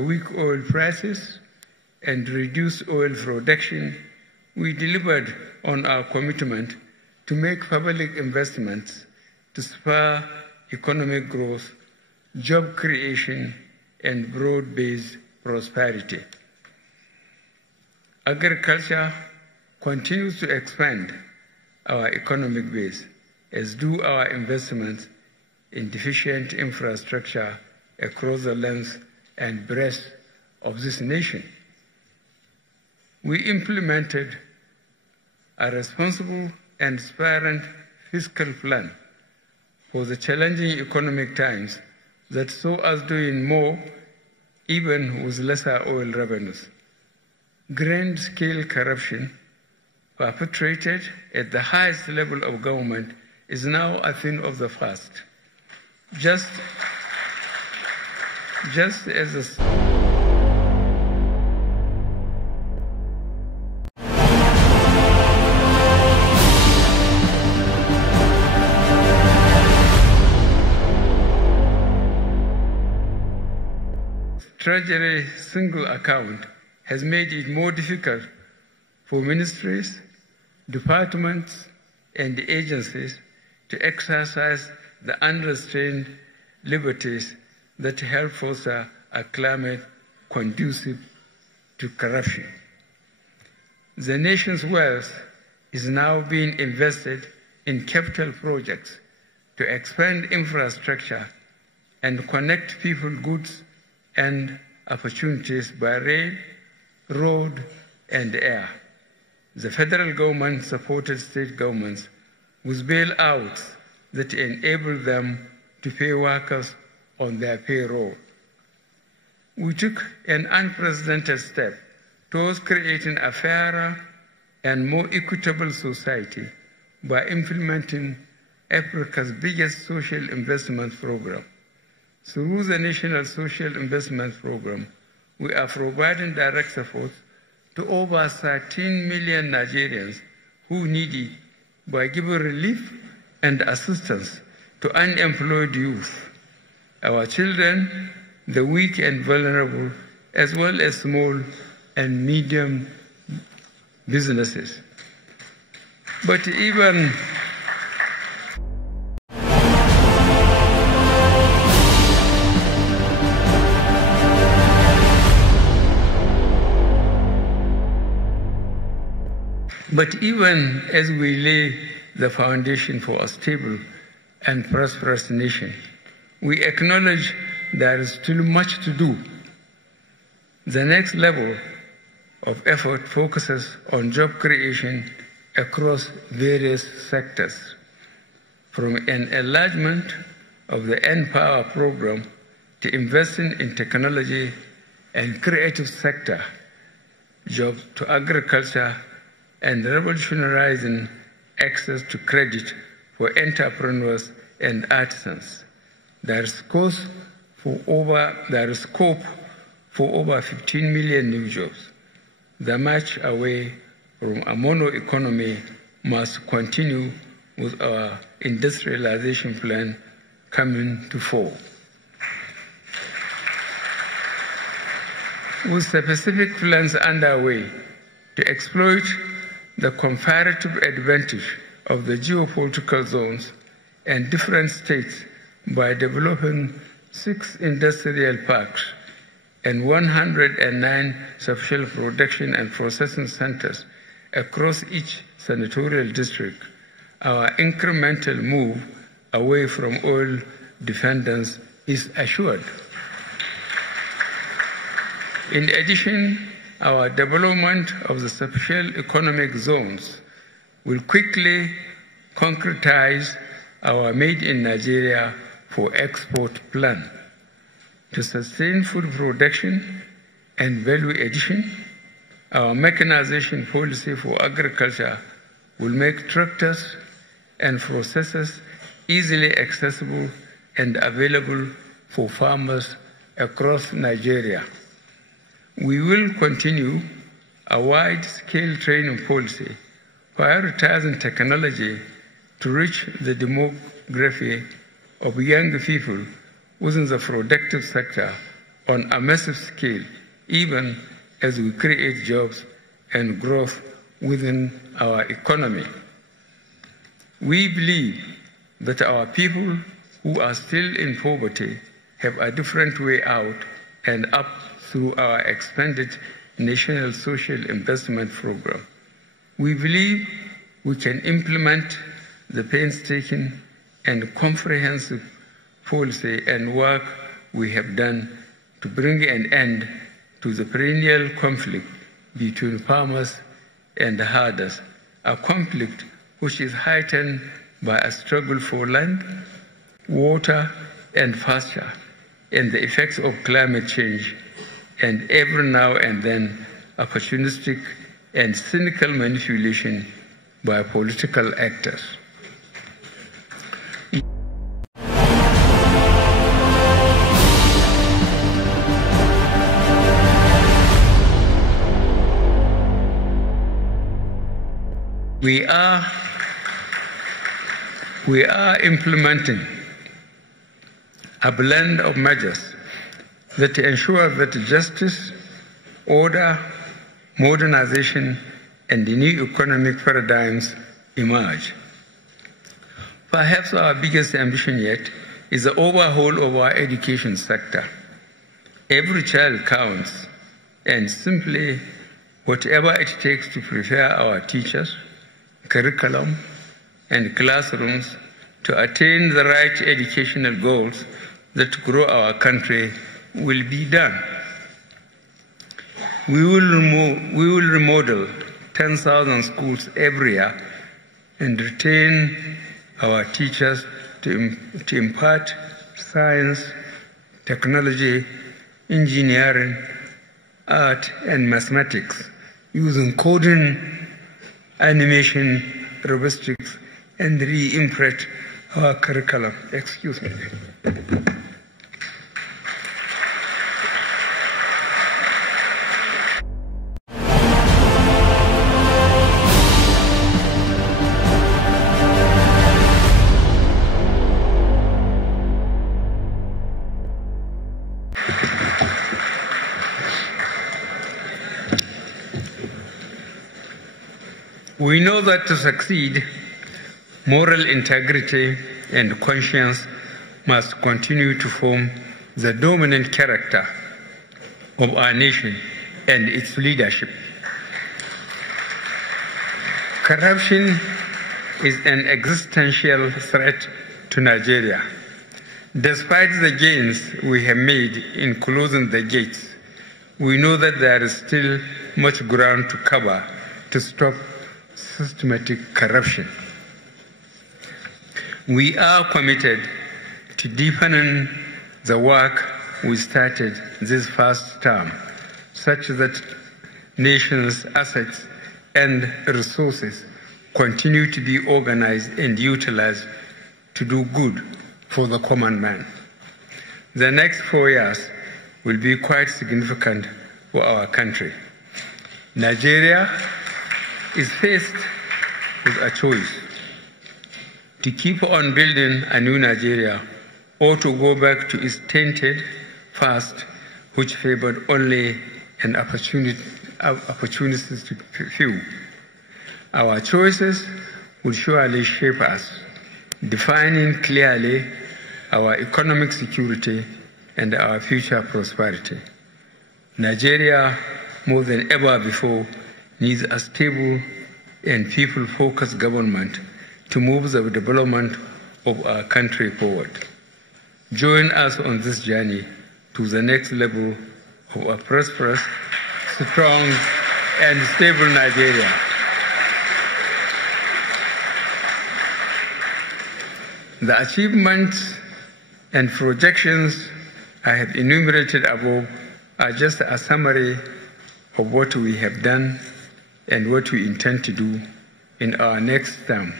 weak oil prices and reduced oil production, we delivered on our commitment to make public investments to spur economic growth, job creation, and broad-based prosperity. Agriculture continues to expand our economic base, as do our investments in deficient infrastructure across the length and breadth of this nation. We implemented a responsible and transparent fiscal plan for the challenging economic times that saw us doing more even with lesser oil revenues. Grand-scale corruption perpetrated at the highest level of government is now a thing of the past. Just as a Treasury single account has made it more difficult for ministries, departments, and agencies to exercise the unrestrained liberties that help foster a climate conducive to corruption. The nation's wealth is now being invested in capital projects to expand infrastructure and connect people, goods, and opportunities by rail, road, and air. The federal government supported state governments with bailouts that enable them to pay workers on their payroll. We took an unprecedented step towards creating a fairer and more equitable society by implementing Africa's biggest social investment program. Through the National Social Investment Program, we are providing direct support to over 13 million Nigerians who need it by giving relief and assistance to unemployed youth, our children, the weak and vulnerable, as well as small and medium businesses. But even as we lay the foundation for a stable and prosperous nation, we acknowledge there is still much to do. The next level of effort focuses on job creation across various sectors, from an enlargement of the N-Power program to investing in technology and creative sector, jobs to agriculture, and revolutionizing access to credit for entrepreneurs and artisans. There is scope for over 15 million new jobs. The march away from a mono economy must continue with our industrialization plan coming to fore. With specific plans underway to exploit the comparative advantage of the geopolitical zones and different states by developing 6 industrial parks and 109 substantial production and processing centers across each senatorial district, our incremental move away from oil dependence is assured. In addition, our development of the special economic zones will quickly concretize our Made in Nigeria for Export plan. To sustain food production and value addition, our mechanization policy for agriculture will make tractors and processors easily accessible and available for farmers across Nigeria. We will continue a wide-scale training policy, prioritizing technology to reach the demography of young people within the productive sector on a massive scale, even as we create jobs and growth within our economy. We believe that our people who are still in poverty have a different way out and up through our expanded National Social Investment Program. We believe we can implement the painstaking and comprehensive policy and work we have done to bring an end to the perennial conflict between farmers and herders, a conflict which is heightened by a struggle for land, water, and pasture, and the effects of climate change, and every now and then opportunistic and cynical manipulation by political actors. We are implementing a blend of measures that ensure that justice, order, modernization, and the new economic paradigms emerge. Perhaps our biggest ambition yet is the overhaul of our education sector. Every child counts, and simply whatever it takes to prepare our teachers, curriculum, and classrooms to attain the right educational goals that grow our country will be done. We will remodel 10,000 schools every year and retain our teachers to impart science, technology, engineering, art, and mathematics using coding, animation, robotics, and re-imprint our curriculum. Excuse me. We know that to succeed, moral integrity and conscience must continue to form the dominant character of our nation and its leadership. Corruption is an existential threat to Nigeria. Despite the gains we have made in closing the gates, we know that there is still much ground to cover to stop systematic corruption. We are committed to deepening the work we started this first term, such that nations' assets and resources continue to be organized and utilized to do good for the common man. The next 4 years will be quite significant for our country. Nigeria is faced with a choice: to keep on building a new Nigeria or to go back to its tainted past, which favored only an opportunistic few. Our choices will surely shape us, defining clearly our economic security and our future prosperity. Nigeria, more than ever before, needs a stable and people-focused government to move the development of our country forward. Join us on this journey to the next level of a prosperous, strong, and stable Nigeria. The achievements and projections I have enumerated above are just a summary of what we have done and what we intend to do in our next term.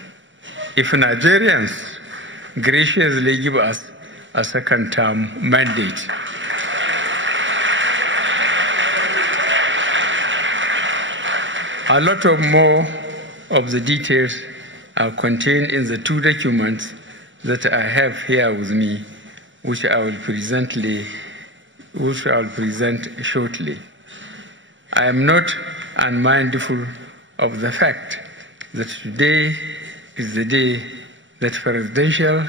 If Nigerians graciously give us a second term mandate. A lot of more of the details are contained in the 2 documents that I have here with me, which I will presently which I will present shortly. I am not unmindful of the fact that today is the day that presidential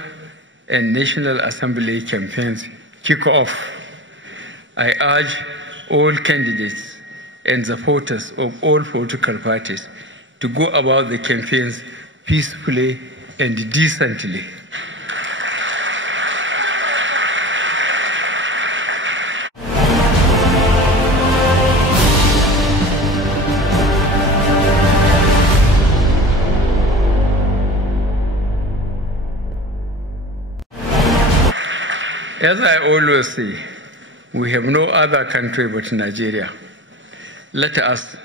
and National Assembly campaigns kick off. I urge all candidates and supporters of all political parties to go about the campaigns peacefully and decently. As I always say, we have no other country but Nigeria. Let us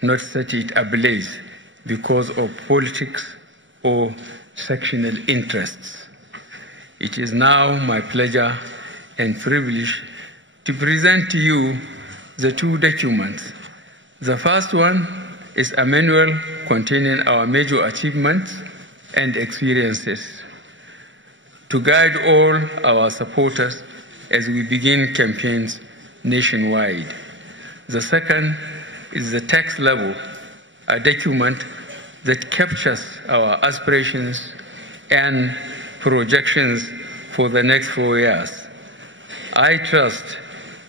not set it ablaze because of politics or sectional interests. It is now my pleasure and privilege to present to you the two documents. The first one is a manual containing our major achievements and experiences to guide all our supporters as we begin campaigns nationwide. The second is the tax level, a document that captures our aspirations and projections for the next 4 years. I trust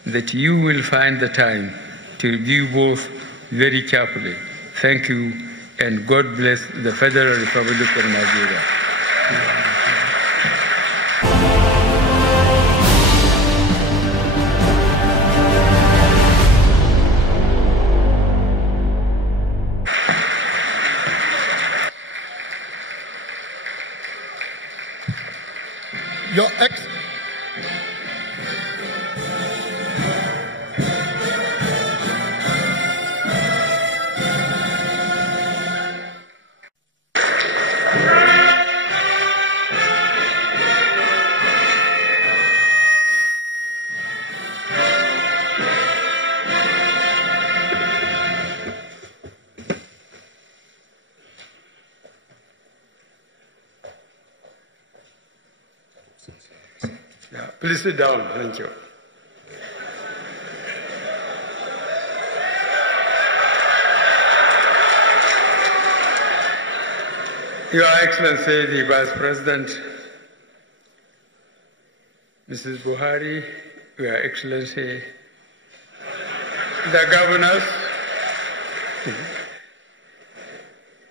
that you will find the time to review both very carefully. Thank you, and God bless the Federal Republic of Nigeria. Please sit down. Thank you. Your Excellency, the Vice President, Mrs. Buhari, Your Excellency, the governors,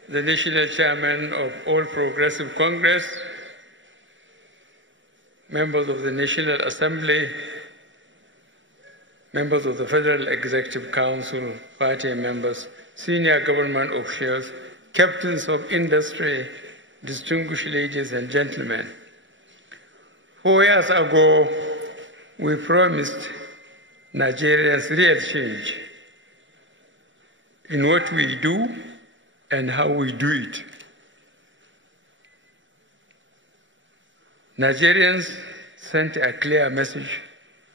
the National Chairman of All Progressive Congress, members of the National Assembly, members of the Federal Executive Council, party members, senior government officials, captains of industry, distinguished ladies and gentlemen. 4 years ago, we promised Nigerians real change in what we do and how we do it. Nigerians sent a clear message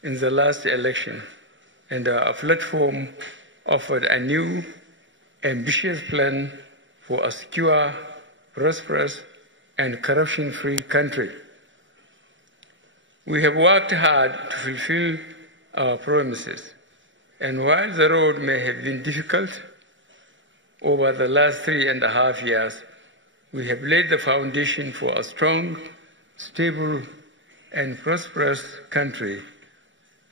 in the last election, and our platform offered a new, ambitious plan for a secure, prosperous, and corruption-free country. We have worked hard to fulfill our promises, and while the road may have been difficult over the last 3.5 years, we have laid the foundation for a strong, stable, and prosperous country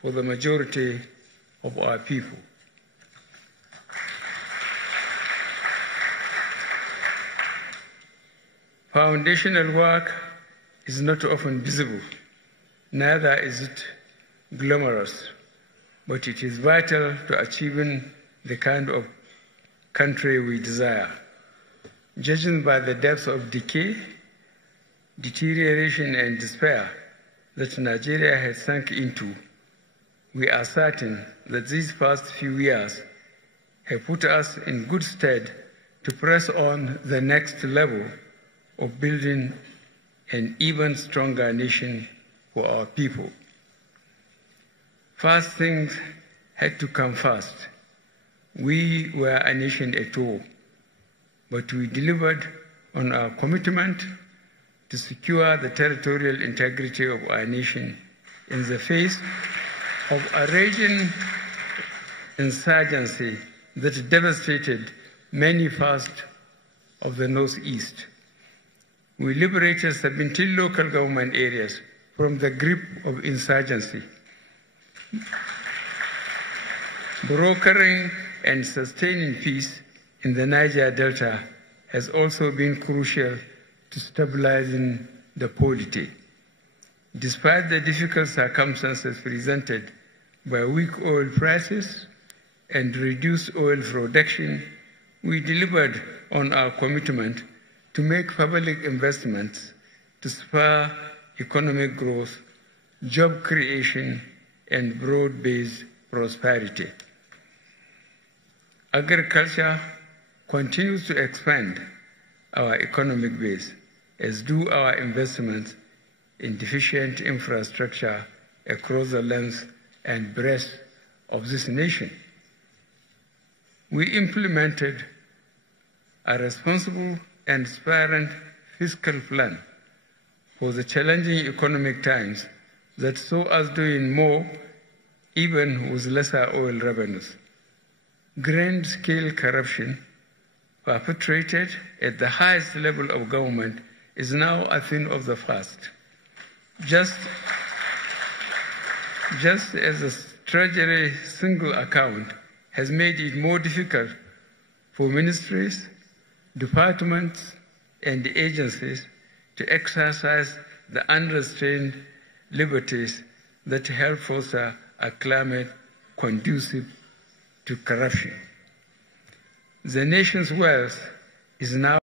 for the majority of our people. Foundational work is not often visible, neither is it glamorous, but it is vital to achieving the kind of country we desire. Judging by the depths of decay, deterioration, and despair that Nigeria has sunk into, we are certain that these past few years have put us in good stead to press on the next level of building an even stronger nation for our people. First things had to come first. We were a nation at war, but we delivered on our commitment to secure the territorial integrity of our nation in the face of a raging insurgency that devastated many parts of the Northeast. We liberated 17 local government areas from the grip of insurgency. Brokering and sustaining peace in the Niger Delta has also been crucial to stabilizing the polity. Despite the difficult circumstances presented by weak oil prices and reduced oil production, we delivered on our commitment to make public investments to spur economic growth, job creation, and broad-based prosperity. Agriculture continues to expand our economic base, as do our investments in deficient infrastructure across the length and breadth of this nation. We implemented a responsible and transparent fiscal plan for the challenging economic times that saw us doing more even with lesser oil revenues. Grand-scale corruption perpetrated at the highest level of government is now a thing of the past. Just as the Treasury single account has made it more difficult for ministries, departments, and agencies to exercise the unrestrained liberties that help foster a climate conducive to corruption. The nation's wealth is now